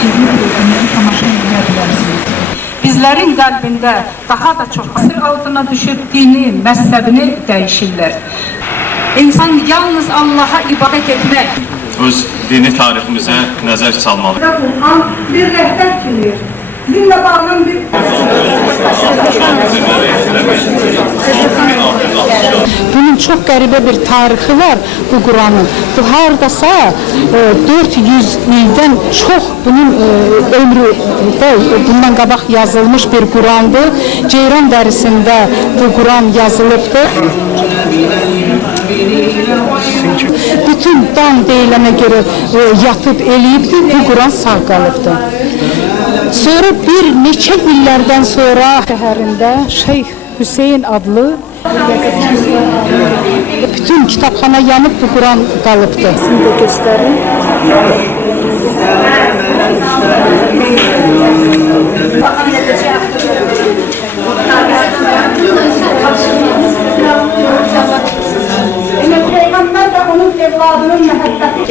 arşivli bölümünü tamaşa edə bilərsiniz. Bizlərin qəlbində daha da çox sır altına düşüb dini, məzhəbini dəyişirlər. İnsan yalnız Allaha ibadət etmək, öz dini tariximizə nəzər salmalı. Qur'an bir rəhbər kimi, dinlə bağlı bir... Bunun çox qəribə bir tarixi var bu Quranın. Bu hardasa 400 ildən çox bunun ömrüdə bundan qabaq yazılmış bir Qurandır. Ceyran dərisində bu Quran yazılıbdır. Bütün dan deyilənə görə yatıb eləyibdir, bu Quran sağ qalıbdır. Sonra bir neçə illərdən sonra şəhərində Şeyx Hüseyin adlı bütün kitabxana yanıb bu Quran qalıbdır. Şimdi də göstərin. Peyğəmbər də onun evladının məhəbbəti.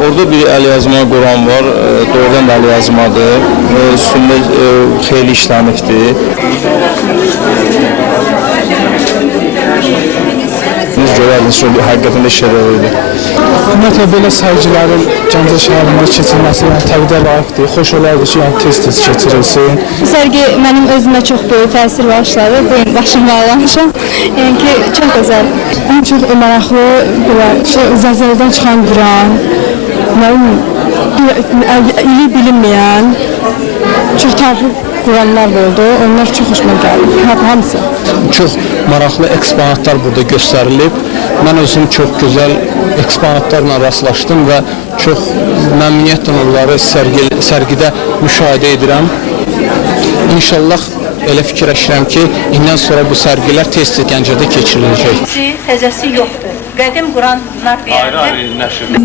Orada bir əlyazma Quran var, doğrudan da əlyazmadır və üstündə xeyli işlənibdir. Biz görərdiniz ki, həqiqətən də işlədilirdi. Ümumiyyətlə, belə sərgilərin Gəncə şəhərində keçirilməsi təqdirə layiqdir. Xoş olardı ki, tez-tez keçirilsin. Sərgi mənim özümə çox böyük təsir bağışladı. Bu gün başım bağlamışam. Yəni ki, çox gözəl. Ən çox maraqlı Zəzəldən çıxan Quran, ili bilinməyən çox tarixli Quranlar oldu. Onlar çox xoşuma gəldi. Hamısı. Çox maraqlı eksponatlar burada göstərilib. Mən özüm çox gözəl eksponatlarla rastlaşdım və çox məmnuniyyətlə onları sərgidə müşahidə edirəm. İnşallah elə fikirləşirəm ki, indən sonra bu sərgilər tez-tez Gəncədə keçiriləcək. Təzəsi yoxdur. Qədim Quranlar deyəndə. Ayrı-ayrı nəşrdir.